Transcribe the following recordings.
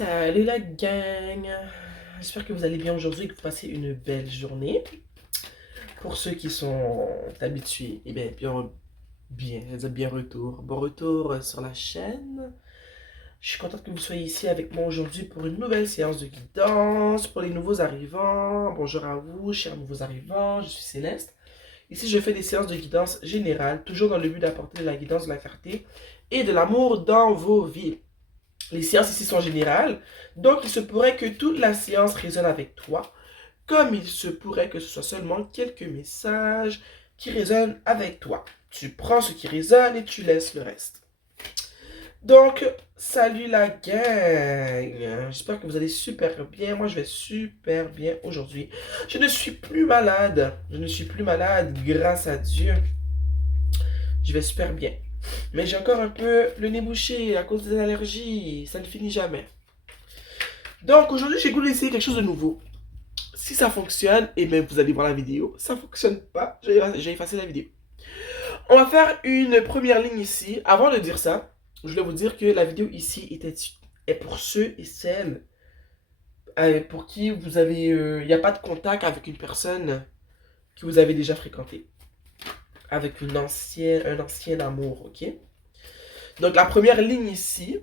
Salut la gang! J'espère que vous allez bien aujourd'hui et que vous passez une belle journée. Pour ceux qui sont habitués, eh bien retour. Bon retour sur la chaîne. Je suis contente que vous soyez ici avec moi aujourd'hui pour une nouvelle séance de guidance. Pour les nouveaux arrivants, bonjour à vous, chers nouveaux arrivants, je suis Céleste. Ici, je fais des séances de guidance générale, toujours dans le but d'apporter de la guidance, de la clarté et de l'amour dans vos vies. Les séances ici sont générales, donc il se pourrait que toute la séance résonne avec toi, comme il se pourrait que ce soit seulement quelques messages qui résonnent avec toi. Tu prends ce qui résonne et tu laisses le reste. Donc, salut la gang! J'espère que vous allez super bien. Moi, je vais super bien aujourd'hui. Je ne suis plus malade. Je ne suis plus malade, grâce à Dieu. Je vais super bien. Mais j'ai encore un peu le nez bouché à cause des allergies. Ça ne finit jamais. Donc aujourd'hui, j'ai voulu essayer quelque chose de nouveau. Si ça fonctionne, et bien vous allez voir la vidéo. Ça ne fonctionne pas, j'ai effacé la vidéo. On va faire une première ligne ici. Avant de dire ça, je voulais vous dire que la vidéo ici est pour ceux et celles pour qui vous avez, il n'y a pas de contact avec une personne que vous avez déjà fréquentée. Avec un ancien amour, ok? Donc la première ligne ici,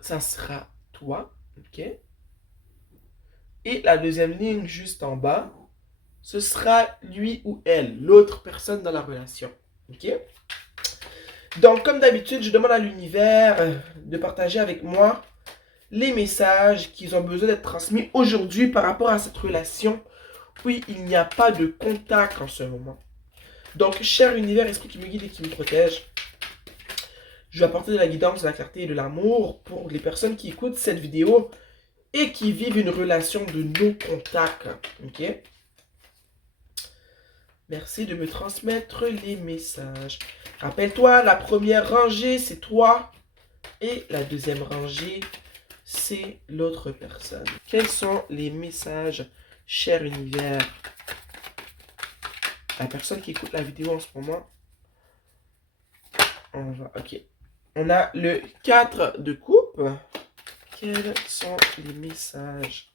ça sera toi, ok? Et la deuxième ligne juste en bas, ce sera lui ou elle, l'autre personne dans la relation, ok? Donc comme d'habitude, je demande à l'univers de partager avec moi les messages qui ont besoin d'être transmis aujourd'hui par rapport à cette relation. Oui, il n'y a pas de contact en ce moment. Donc, cher univers, esprit qui me guide et qui me protège, je vais apporter de la guidance, de la clarté et de l'amour pour les personnes qui écoutent cette vidéo et qui vivent une relation de non-contact. Ok? Merci de me transmettre les messages. Rappelle-toi, la première rangée, c'est toi. Et la deuxième rangée, c'est l'autre personne. Quels sont les messages, cher univers? La personne qui écoute la vidéo en ce moment, ok. On a le 4 de coupe. Quels sont les messages?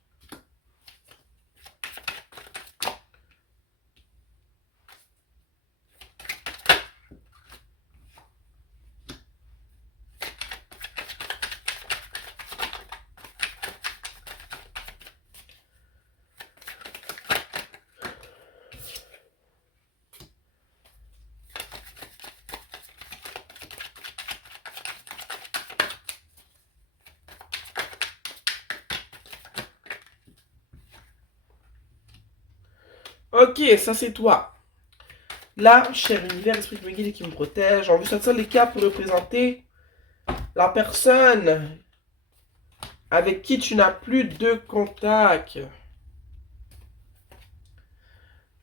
Ok, ça c'est toi. Là, cher univers, esprit qui me guide et qui me protège, on veut sortir les cartes pour représenter la personne avec qui tu n'as plus de contact. Tu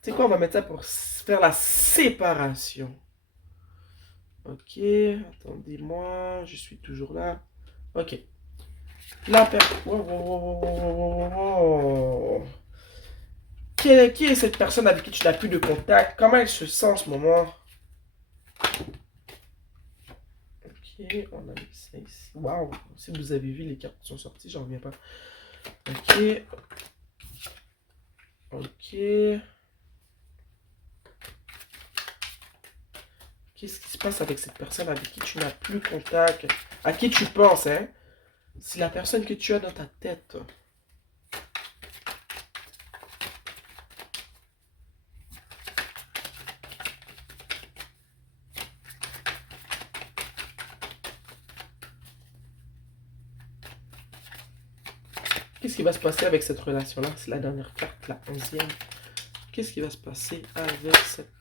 sais quoi, on va mettre ça pour faire la séparation. Ok, attendez-moi, je suis toujours là. Ok. La personne... Qui est cette personne avec qui tu n'as plus de contact? Comment elle se sent en ce moment? Ok, on a mis ça ici. Waouh, si vous avez vu les cartes qui sont sorties, j'en reviens pas. Ok. Ok. Qu'est-ce qui se passe avec cette personne avec qui tu n'as plus contact? À qui tu penses, hein? C'est la personne que tu as dans ta tête. Qu'est-ce qui va se passer avec cette relation-là? C'est la dernière carte, la 11e. Qu'est-ce qui va se passer avec cette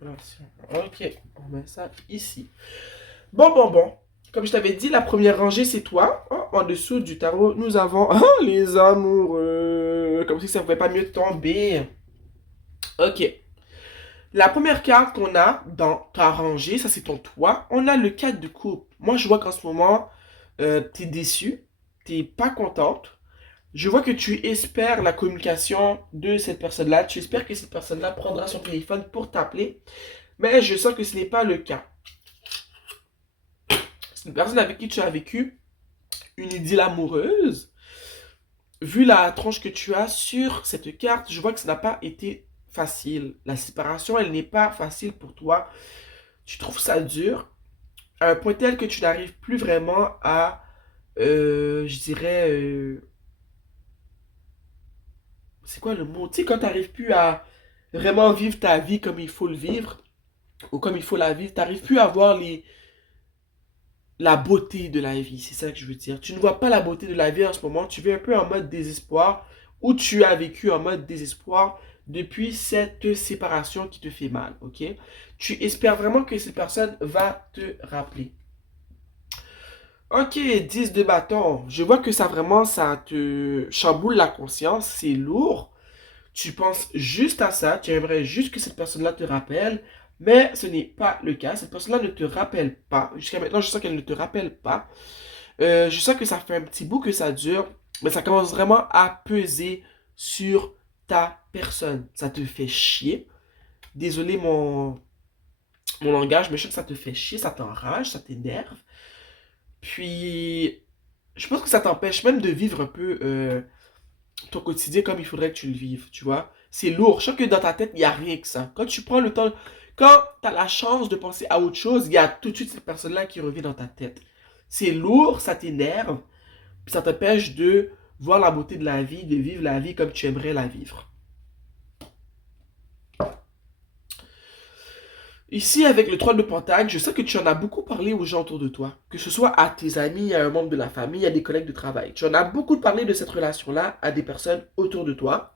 relation? Ok, on met ça ici. Bon. Comme je t'avais dit, la première rangée, c'est toi. Oh, en dessous du tarot, nous avons les amoureux. Comme si ça ne pouvait pas mieux tomber. Ok. La première carte qu'on a dans ta rangée, ça c'est ton toi. On a le 4 de coupe. Moi, je vois qu'en ce moment, t'es déçu. T'es pas contente. Je vois que tu espères la communication de cette personne-là. Tu espères que cette personne-là prendra son téléphone pour t'appeler. Mais je sens que ce n'est pas le cas. C'est une personne avec qui tu as vécu une idylle amoureuse. Vu la tronche que tu as sur cette carte, je vois que ça n'a pas été facile. La séparation, elle n'est pas facile pour toi. Tu trouves ça dur, à un point tel que tu n'arrives plus vraiment à, je dirais, c'est quoi le mot? Tu sais, quand tu n'arrives plus à vraiment vivre ta vie comme il faut le vivre, ou comme il faut la vivre, tu n'arrives plus à voir la beauté de la vie, c'est ça que je veux dire. Tu ne vois pas la beauté de la vie en ce moment, tu vis un peu en mode désespoir, ou tu as vécu en mode désespoir depuis cette séparation qui te fait mal, ok? Tu espères vraiment que cette personne va te rappeler. Ok, 10 de bâton. Je vois que ça vraiment, ça te chamboule la conscience, c'est lourd. Tu penses juste à ça, tu aimerais juste que cette personne-là te rappelle, mais ce n'est pas le cas. Cette personne-là ne te rappelle pas. Jusqu'à maintenant, je sens qu'elle ne te rappelle pas. Je sens que ça fait un petit bout que ça dure, mais ça commence vraiment à peser sur ta personne. Ça te fait chier. Désolé mon langage, mais je sais que ça te fait chier, ça t'enrage, ça t'énerve. Puis, je pense que ça t'empêche même de vivre un peu ton quotidien comme il faudrait que tu le vives, tu vois. C'est lourd. Je sens que dans ta tête, il n'y a rien que ça. Quand tu prends le temps, quand tu as la chance de penser à autre chose, il y a tout de suite cette personne-là qui revient dans ta tête. C'est lourd, ça t'énerve, puis ça t'empêche de voir la beauté de la vie, de vivre la vie comme tu aimerais la vivre. Ici, avec le 3 de Pentacle, je sais que tu en as beaucoup parlé aux gens autour de toi. Que ce soit à tes amis, à un membre de la famille, à des collègues de travail. Tu en as beaucoup parlé de cette relation-là à des personnes autour de toi.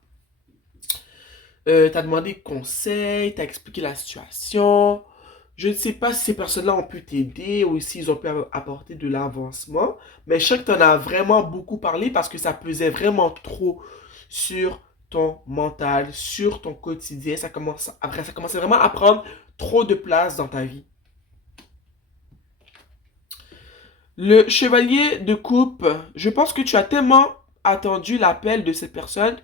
Tu as demandé conseil, tu as expliqué la situation. Je ne sais pas si ces personnes-là ont pu t'aider ou s'ils ont pu apporter de l'avancement. Mais je sais que tu en as vraiment beaucoup parlé parce que ça pesait vraiment trop sur ton mental, sur ton quotidien. Après, ça commençait vraiment à prendre trop de place dans ta vie. Le chevalier de coupe, je pense que tu as tellement attendu l'appel de cette personne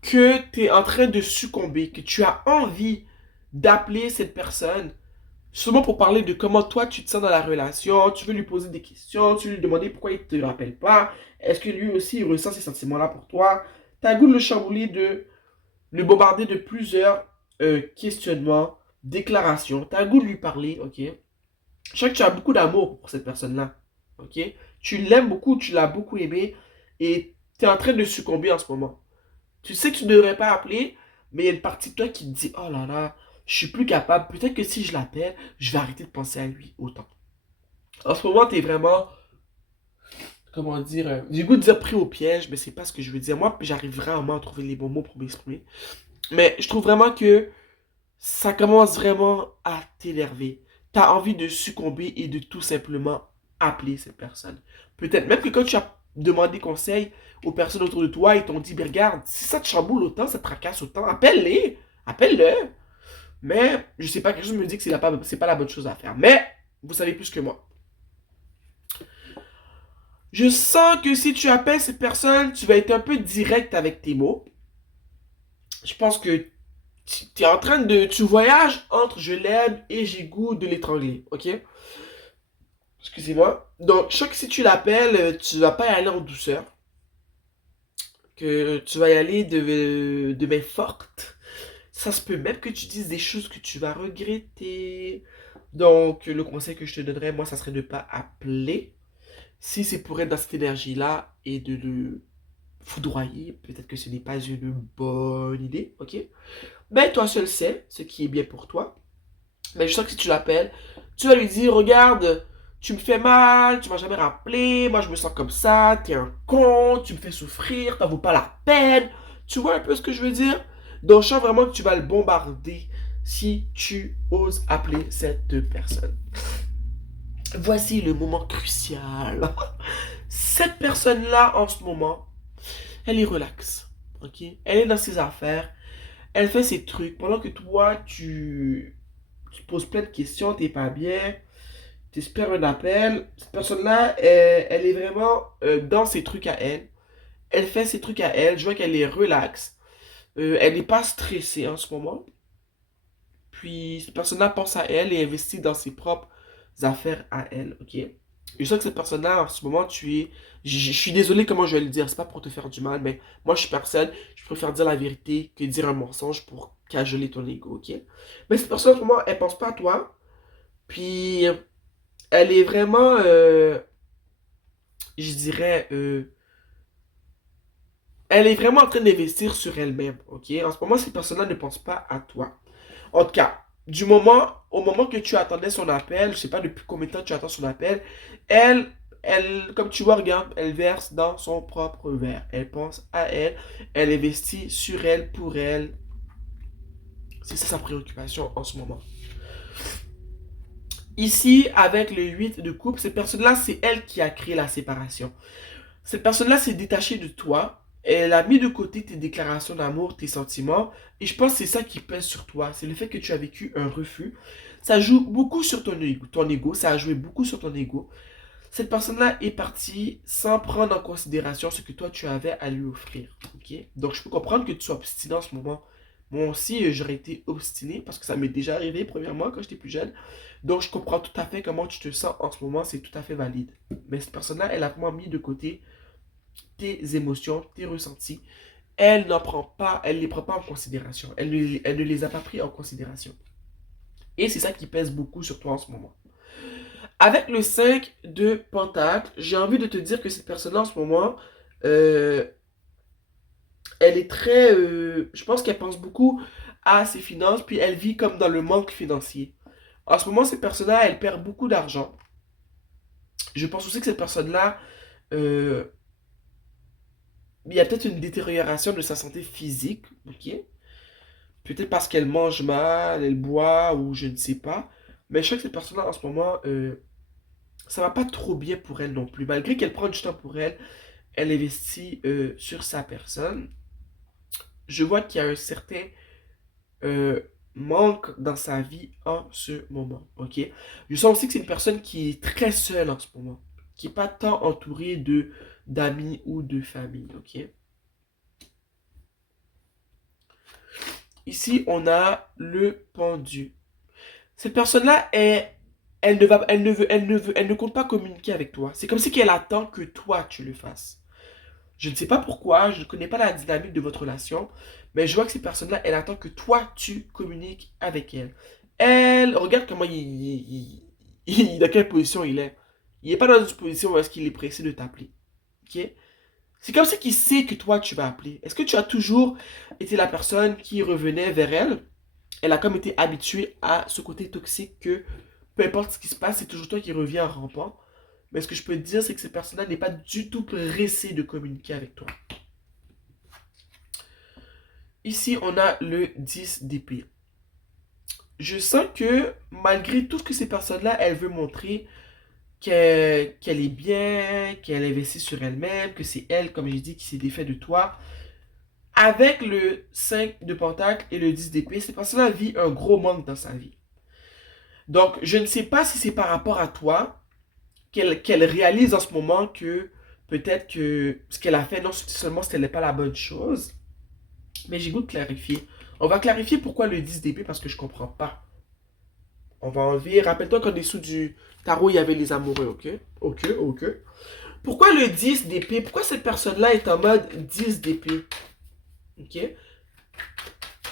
que tu es en train de succomber, que tu as envie d'appeler cette personne, seulement pour parler de comment toi tu te sens dans la relation, tu veux lui poser des questions, tu veux lui demander pourquoi il ne te rappelle pas, est-ce que lui aussi il ressent ces sentiments-là pour toi. Tu as le goût de le chambouler, de le bombarder de plusieurs questionnements, déclarations, tu as le goût de lui parler, ok? Je sais que tu as beaucoup d'amour pour cette personne-là, ok? Tu l'aimes beaucoup, tu l'as beaucoup aimé et tu es en train de succomber en ce moment. Tu sais que tu ne devrais pas appeler, mais il y a une partie de toi qui te dit, oh là là, je suis plus capable. Peut-être que si je l'appelle, je vais arrêter de penser à lui autant. En ce moment, tu es vraiment, comment dire, j'ai le goût de dire pris au piège, mais c'est pas ce que je veux dire. Moi, j'arrive vraiment à trouver les bons mots pour m'exprimer. Mais je trouve vraiment que ça commence vraiment à t'énerver. Tu as envie de succomber et de tout simplement appeler cette personne. Peut-être même que quand tu as demandé conseil aux personnes autour de toi, ils t'ont dit, ben regarde, si ça te chamboule autant, ça te tracasse autant, appelle-les, appelle-le. Mais je sais pas, quelque chose me dit que c'est pas la bonne chose à faire. Mais vous savez plus que moi. Je sens que si tu appelles cette personne, tu vas être un peu direct avec tes mots. Je pense que tu es en train de... Tu voyages entre je l'aime et j'ai goût de l'étrangler, ok? Excusez-moi. Donc, je sais que si tu l'appelles, tu vas pas y aller en douceur. Que tu vas y aller de main forte. Ça se peut même que tu dises des choses que tu vas regretter. Donc, le conseil que je te donnerais, moi, ça serait de ne pas appeler. Si c'est pour être dans cette énergie-là et de le foudroyer, peut-être que ce n'est pas une bonne idée, ok? Mais toi seul sais ce qui est bien pour toi. Mais je sens que si tu l'appelles, tu vas lui dire, regarde, tu me fais mal, tu m'as jamais rappelé, moi je me sens comme ça, t'es un con, tu me fais souffrir, t'en vaut pas la peine. Tu vois un peu ce que je veux dire? Donc je sens vraiment que tu vas le bombarder si tu oses appeler cette personne. Voici le moment crucial. Cette personne-là, en ce moment, elle est relaxe. Ok? Elle est dans ses affaires. Elle fait ses trucs. Pendant que toi, tu te poses plein de questions, t'es pas bien, tu espères un appel. Cette personne-là, elle est vraiment dans ses trucs à elle. Elle fait ses trucs à elle. Je vois qu'elle est relaxe. Elle n'est pas stressée en ce moment. Puis cette personne-là pense à elle et investit dans ses propres affaires à elle. Ok? Je sens que cette personne-là, en ce moment, tu es... Je suis désolé comment je vais le dire, c'est pas pour te faire du mal, mais moi, je suis personne, je préfère dire la vérité que dire un mensonge pour cajoler ton ego, ok? Mais cette personne, en ce moment, elle pense pas à toi, puis elle est vraiment, je dirais, elle est vraiment en train d'investir sur elle-même, ok? En ce moment, cette personne-là ne pense pas à toi. En tout cas, au moment que tu attendais son appel, je sais pas depuis combien de temps tu attends son appel, elle, comme tu vois, regarde, elle verse dans son propre verre. Elle pense à elle, elle investit sur elle, pour elle. C'est ça sa préoccupation en ce moment. Ici, avec le 8 de coupe, cette personne-là, c'est elle qui a créé la séparation. Cette personne-là s'est détachée de toi. Elle a mis de côté tes déclarations d'amour, tes sentiments. Et je pense que c'est ça qui pèse sur toi. C'est le fait que tu as vécu un refus. Ça joue beaucoup sur ton ego. Ça a joué beaucoup sur ton ego. Cette personne-là est partie sans prendre en considération ce que toi tu avais à lui offrir. Ok? Donc je peux comprendre que tu sois obstiné en ce moment. Moi aussi, j'aurais été obstiné parce que ça m'est déjà arrivé, premièrement, quand j'étais plus jeune. Donc je comprends tout à fait comment tu te sens en ce moment. C'est tout à fait valide. Mais cette personne-là, elle a vraiment mis de côté tes émotions, tes ressentis, elle ne les prend pas en considération. Elle ne les a pas pris en considération. Et c'est ça qui pèse beaucoup sur toi en ce moment. Avec le 5 de Pentacle, j'ai envie de te dire que cette personne-là en ce moment, euh, elle est très... je pense qu'elle pense beaucoup à ses finances, puis elle vit comme dans le manque financier. En ce moment, cette personne-là, elle perd beaucoup d'argent. Je pense aussi que cette personne-là, euh, il y a peut-être une détérioration de sa santé physique, ok? Peut-être parce qu'elle mange mal, elle boit ou je ne sais pas. Mais je sais que cette personne-là en ce moment, ça va pas trop bien pour elle non plus. Malgré qu'elle prend du temps pour elle, elle investit sur sa personne. Je vois qu'il y a un certain euh, manque dans sa vie en ce moment. Ok? Je sens aussi que c'est une personne qui est très seule en ce moment. Qui n'est pas tant entourée de d'amis ou de famille. Ok? Ici, on a le pendu. Cette personne-là elle ne compte pas communiquer avec toi. C'est comme si qu'elle attend que toi tu le fasses. Je ne sais pas pourquoi, je ne connais pas la dynamique de votre relation, mais je vois que cette personne-là, elle attend que toi tu communiques avec elle. Elle, regarde comment dans quelle position il est. Il n'est pas dans une position où est-ce qu'il est pressé de t'appeler. Ok? C'est comme si qu'il sait que toi tu vas appeler. Est-ce que tu as toujours été la personne qui revenait vers elle? Elle a comme été habituée à ce côté toxique que peu importe ce qui se passe, c'est toujours toi qui reviens en rampant. Mais ce que je peux te dire, c'est que cette personne-là n'est pas du tout pressée de communiquer avec toi. Ici, on a le 10 d'épée. Je sens que malgré tout ce que ces personnes-là, elles veulent montrer qu'elle est bien, qu'elle investit sur elle-même, que c'est elle, comme j'ai dit, qui s'est défait de toi. Avec le 5 de pentacle et le 10 d'épée, cette personne-là vit un gros manque dans sa vie. Donc, je ne sais pas si c'est par rapport à toi qu'elle réalise en ce moment que peut-être que ce qu'elle a fait, non seulement ce n'est pas la bonne chose, mais j'ai goût de clarifier. On va clarifier pourquoi le 10 d'épée parce que je comprends pas. On va enlever. Rappelle-toi qu'en dessous du tarot, il y avait les amoureux, ok? Ok, ok. Pourquoi le 10 d'épée? Pourquoi cette personne-là est en mode 10 d'épée? Ok?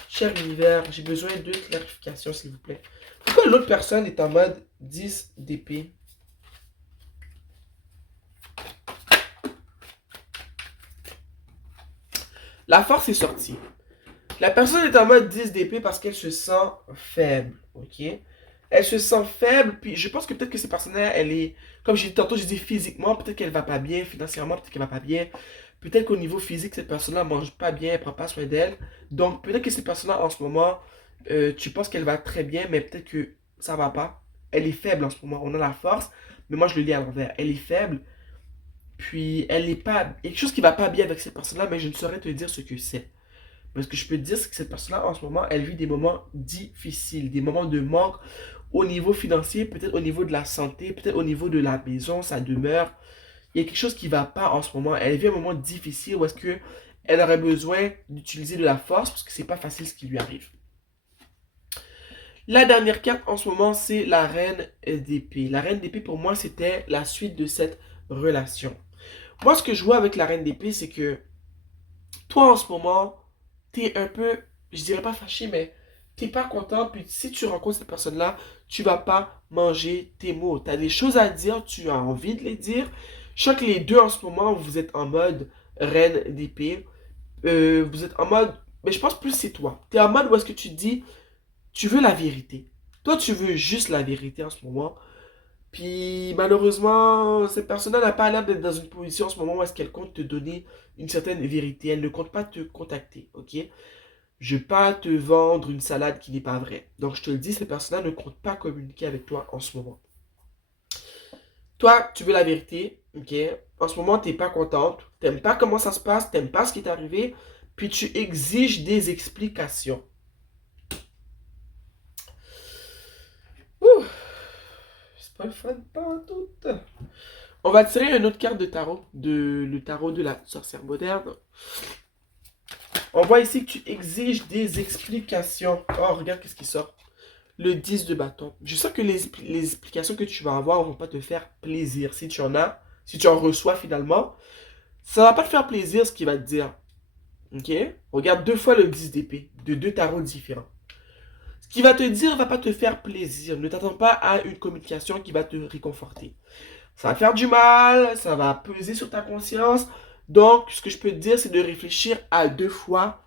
Cher univers, j'ai besoin de clarification, s'il vous plaît. Pourquoi l'autre personne est en mode 10 d'épée? La force est sortie. La personne est en mode 10 d'épée parce qu'elle se sent faible, ok? Elle se sent faible, puis je pense que peut-être que cette personne-là, elle est, comme j'ai dit tantôt, je dis physiquement, peut-être qu'elle va pas bien, financièrement, peut-être qu'elle va pas bien. Peut-être qu'au niveau physique, cette personne-là mange pas bien, elle prend pas soin d'elle. Donc peut-être que cette personne-là, en ce moment, tu penses qu'elle va très bien, mais peut-être que ça va pas. Elle est faible en ce moment. On a la force, mais moi je le lis à l'envers. Elle est faible, puis elle est pas. Il y a quelque chose qui va pas bien avec cette personne-là, mais je ne saurais te dire ce que c'est. Mais ce que je peux te dire, c'est que cette personne-là, en ce moment, elle vit des moments difficiles, des moments de manque au niveau financier, peut-être au niveau de la santé, peut-être au niveau de la maison, sa demeure. Il y a quelque chose qui ne va pas en ce moment. Elle vit un moment difficile où est-ce que elle aurait besoin d'utiliser de la force parce que c'est pas facile ce qui lui arrive. La dernière carte en ce moment, c'est la reine d'épée. La reine d'épée, pour moi, c'était la suite de cette relation. Moi, ce que je vois avec la reine d'épée, c'est que toi, en ce moment, t'es un peu, je dirais pas fâché, mais t'es pas content. Puis si tu rencontres cette personne-là, tu vas pas manger tes mots. Tu as des choses à dire, tu as envie de les dire. Je crois que les deux, en ce moment, vous êtes en mode reine d'épée. Vous êtes en mode, mais je pense plus c'est toi. Tu es en mode où est-ce que tu te dis, tu veux la vérité. Toi, tu veux juste la vérité en ce moment. Puis malheureusement, cette personne-là n'a pas l'air d'être dans une position en ce moment où est-ce qu'elle compte te donner une certaine vérité. Elle ne compte pas te contacter, ok? Je ne vais pas te vendre une salade qui n'est pas vraie. Donc je te le dis, cette personne-là ne compte pas communiquer avec toi en ce moment. Toi, tu veux la vérité, ok? En ce moment, tu n'es pas contente. Tu n'aimes pas comment ça se passe, tu n'aimes pas ce qui est arrivé. Puis tu exiges des explications. Ouh, c'est pas le fun, pas tout. On va tirer une autre carte de tarot, le tarot de la sorcière moderne. On voit ici que tu exiges des explications. Oh, regarde qu'est-ce qui sort. Le 10 de bâton. Je sens que les explications que tu vas avoir ne vont pas te faire plaisir. Si tu en as, si tu en reçois finalement, ça va pas te faire plaisir ce qu'il va te dire. Ok? Regarde deux fois le 10 d'épée, de deux tarots différents. Ce qu'il va te dire ne va pas te faire plaisir. Ne t'attends pas à une communication qui va te réconforter. Ça va faire du mal, ça va peser sur ta conscience. Donc, ce que je peux te dire, c'est de réfléchir à deux fois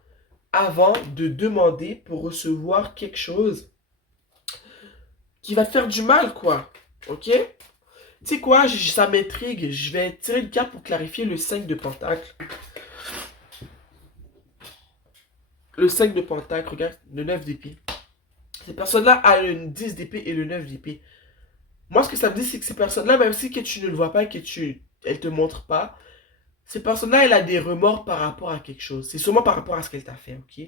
avant de demander pour recevoir quelque chose qui va te faire du mal, quoi. Ok? Tu sais quoi, ça m'intrigue. Je vais tirer une carte pour clarifier le 5 de pentacle. Le 5 de pentacle, regarde, le 9 d'épée. Ces personnes-là a le 10 d'épée et le 9 d'épée. Moi, ce que ça me dit, c'est que ces personnes-là, même si que tu ne le vois pas et que elles te montrent pas, ces personnes-là, elle a des remords par rapport à quelque chose. C'est sûrement par rapport à ce qu'elle t'a fait, ok?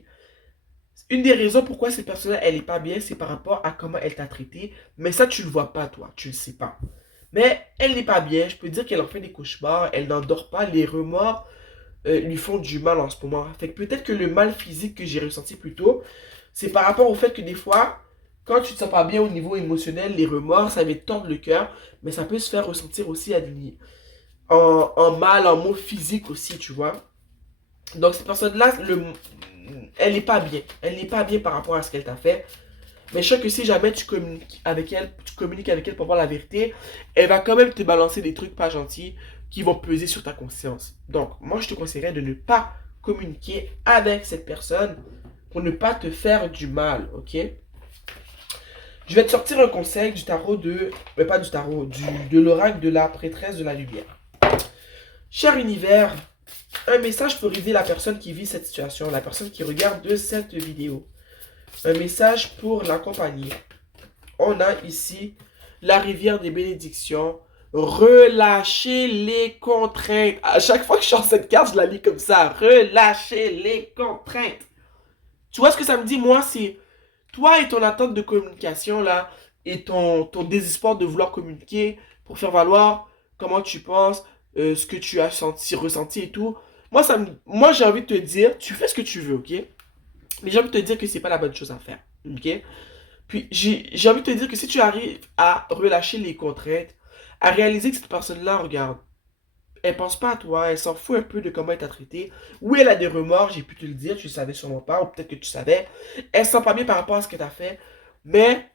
Une des raisons pourquoi cette personne-là, elle est pas bien, c'est par rapport à comment elle t'a traité. Mais ça, tu le vois pas, toi. Tu le sais pas. Mais elle n'est pas bien. Je peux dire qu'elle en fait des cauchemars. Elle n'en dort pas. Les remords lui font du mal en ce moment. Fait que peut-être que le mal physique que j'ai ressenti plus tôt, c'est par rapport au fait que des fois, quand tu te sens pas bien au niveau émotionnel, les remords, ça va te tordre le cœur. Mais ça peut se faire ressentir aussi en mal, en mots physiques aussi, tu vois. Donc cette personne-là, elle n'est pas bien. Elle n'est pas bien par rapport à ce qu'elle t'a fait. Mais je sais que si jamais tu communiques avec elle pour voir la vérité, elle va quand même te balancer des trucs pas gentils qui vont peser sur ta conscience. Donc, moi, je te conseillerais de ne pas communiquer avec cette personne pour ne pas te faire du mal, ok? Je vais te sortir un conseil du tarot mais pas du tarot, de l'oracle de la prêtresse de la lumière. Cher univers, un message pour aider la personne qui vit cette situation, la personne qui regarde cette vidéo. Un message pour l'accompagner. On a ici la rivière des bénédictions. Relâchez les contraintes. À chaque fois que je sors cette carte, je la lis comme ça. Relâchez les contraintes. Tu vois ce que ça me dit, moi, c'est toi et ton attente de communication, là, et ton désespoir de vouloir communiquer pour faire valoir comment tu penses, ce que tu as ressenti et tout. Moi, j'ai envie de te dire, tu fais ce que tu veux, ok? Mais j'ai envie de te dire que c'est pas la bonne chose à faire, ok? Puis j'ai envie de te dire que si tu arrives à relâcher les contraintes, à réaliser que cette personne-là, regarde, elle pense pas à toi, elle s'en fout un peu de comment elle t'a traité. Oui, elle a des remords, j'ai pu te le dire, tu le savais sûrement pas, ou peut-être que tu savais. Elle se sent pas bien par rapport à ce que t'as fait, mais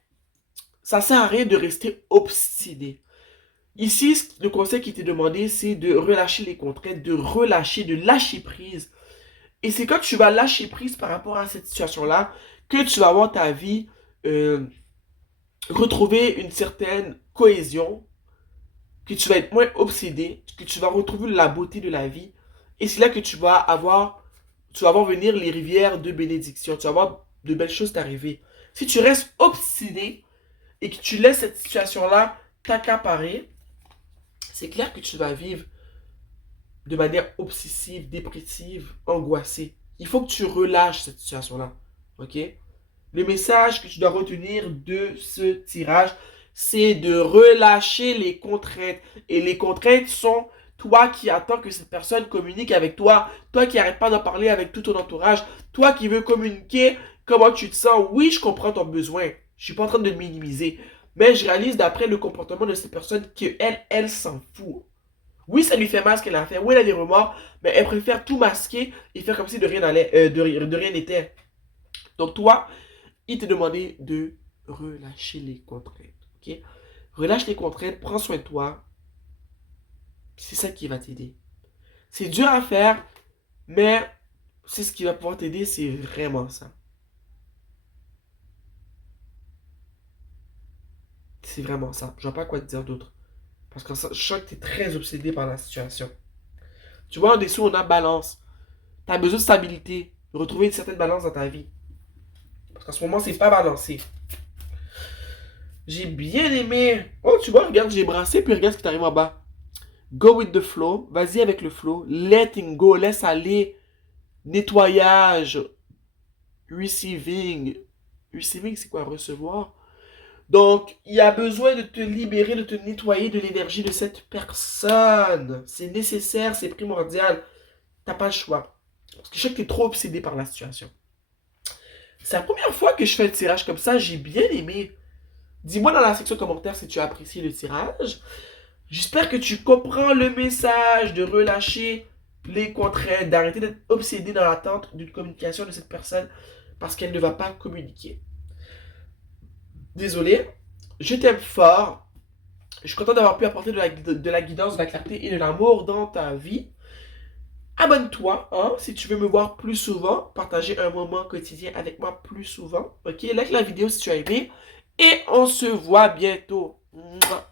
ça sert à rien de rester obstiné. Ici, le conseil qui t'est demandé, c'est de relâcher les contraintes, de lâcher prise. Et c'est quand tu vas lâcher prise par rapport à cette situation-là que tu vas voir ta vie euh, retrouver une certaine cohésion, que tu vas être moins obsédé, que tu vas retrouver la beauté de la vie. Et c'est là que tu vas voir venir les rivières de bénédiction. Tu vas voir de belles choses t'arriver. Si tu restes obsédé et que tu laisses cette situation-là t'accaparer, c'est clair que tu vas vivre de manière obsessive, dépressive, angoissée. Il faut que tu relâches cette situation-là. Ok? Le message que tu dois retenir de ce tirage, c'est de relâcher les contraintes. Et les contraintes sont toi qui attends que cette personne communique avec toi, toi qui n'arrête pas d'en parler avec tout ton entourage, toi qui veux communiquer comment tu te sens. Oui, je comprends ton besoin. Je suis pas en train de le minimiser. Mais je réalise d'après le comportement de cette personne qu'elle s'en fout. Oui, ça lui fait mal ce qu'elle a fait. Oui, elle a des remords, mais elle préfère tout masquer et faire comme si de rien n'allait, de rien n'était. Donc toi, il te demandait de relâcher les contraintes. Ok? Relâche les contraintes, prends soin de toi. C'est ça qui va t'aider. C'est dur à faire, mais c'est ce qui va pouvoir t'aider, c'est vraiment ça. C'est vraiment ça. Je vois pas quoi te dire d'autre. Parce que je sens que tu es très obsédé par la situation. Tu vois, en dessous, on a balance. Tu as besoin de stabilité, de retrouver une certaine balance dans ta vie. Parce qu'en ce moment, c'est pas balancé. J'ai bien aimé. Oh, tu vois, regarde, j'ai brassé, puis regarde ce qui t'arrive en bas. Go with the flow. Vas-y avec le flow. Letting go. Laisse aller. Nettoyage. Receiving. Receiving, c'est quoi? Recevoir. Donc, il y a besoin de te libérer, de te nettoyer de l'énergie de cette personne. C'est nécessaire, c'est primordial. T'as pas le choix. Parce que je sais que t'es trop obsédé par la situation. C'est la première fois que je fais un tirage comme ça. J'ai bien aimé. Dis-moi dans la section commentaire si tu as apprécié le tirage. J'espère que tu comprends le message de relâcher les contraintes, d'arrêter d'être obsédé dans l'attente d'une communication de cette personne parce qu'elle ne va pas communiquer. Désolé, je t'aime fort. Je suis content d'avoir pu apporter de la guidance, de la clarté et de l'amour dans ta vie. Abonne-toi, hein, si tu veux me voir plus souvent, partager un moment quotidien avec moi plus souvent. Ok, like la vidéo si tu as aimé. Et on se voit bientôt. Mouah.